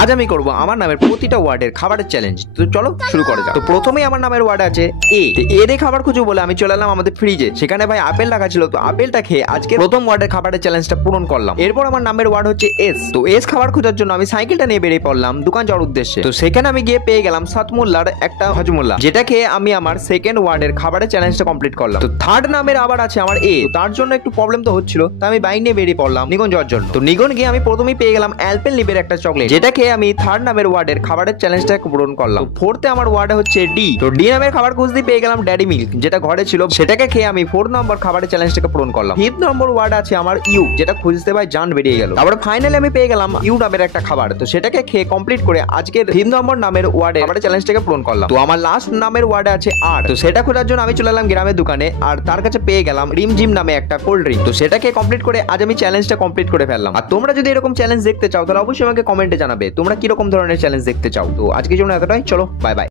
আজ আমি করব আমার নামের প্রতিটা ওয়ার্ডের খাবারের চ্যালেঞ্জ। তো চলো শুরু করা যাক। তো প্রথমেই আমার নামের ওয়ার্ড আছে এ। এ দিয়ে খাবার খুঁজবো বলে আমি চলে এলাম আমাদের ফ্রিজে, সেখানে ভাই আপেল রাখা ছিল, তো আপেলটা খেয়ে আজকে প্রথম ওয়ার্ডের খাবারের চ্যালেঞ্জটা পূরণ করলাম। এরপর আমার নামের ওয়ার্ড হচ্ছে এস। তো এস খাবার খোঁজার জন্য আমি সাইকেলটা নিয়ে বেরিয়ে পড়লাম দোকান যাওয়ার উদ্দেশ্যে। তো সেখানে আমি গিয়ে পেয়ে গেলাম সাতমোল্লার একটা হজমোল্লা, যেটা খেয়ে আমি আমার সেকেন্ড ওয়ার্ডের খাবারের চ্যালেঞ্জটা কমপ্লিট করলাম। তো থার্ড নামের আবার আছে আমার এ, তার জন্য একটু প্রবলেম তো হচ্ছিল, তাই আমি বাইক নিয়ে বেরিয়ে পড়লাম নিগন যাওয়ার জন্য। তো নিগন গিয়ে আমি প্রথমেই পেয়ে গেলাম অ্যালপেনলিবের একটা চকলেট, যেটা খেয়ে আমি থার্ড নামের ওয়ার্ডের খাবারের চ্যালেঞ্জটা পূরণ করলাম। ফোর্থে আমার ওয়ার্ড হচ্ছে ডি। তো ডি নামের খাবার খুঁজতে পেয়ে গেলাম ড্যাডি মিল্ক, যেটা ঘরে ছিল, সেটাকে খেয়ে আমি ফোর্থ নম্বর খাবারের চ্যালেঞ্জটাকে পূরণ করলাম। ফিফথ নম্বর ওয়ার্ড আছে আমার ইউ, যেটা খুঁজতে ভাই জান বেরিয়ে গেল। তারপরে ফাইনালি আমি পেয়ে গেলাম ইউ নামের একটা খাবার, তো সেটাকে খেয়ে কমপ্লিট করে আজকে ফিফথ নম্বর নামের ওয়ার্ডের খাবারের চ্যালেঞ্জটাকে পূরণ করলাম। তো আমার লাস্ট নামের ওয়ার্ডে আছে আর। তো সেটা খোঁজার জন্য আমি চলে এলাম গ্রামের দোকানে, আর তার কাছে পেয়ে গেলাম রিমঝিম নামে একটা কোল্ড ড্রিঙ্ক। তো সেটাকে কমপ্লিট করে আজ আমি চ্যালেঞ্জটা কমপ্লিট করে ফেললাম। আর তোমরা যদি এরকম চ্যালেঞ্জ দেখতে চাও তাহলে অবশ্যই আমাকে কমেন্টে জানাবে তোমরা কিরকম ধরনের চ্যালেঞ্জ দেখতে চাও। তো আজকের জন্য এতটাই, চলো বাই বাই।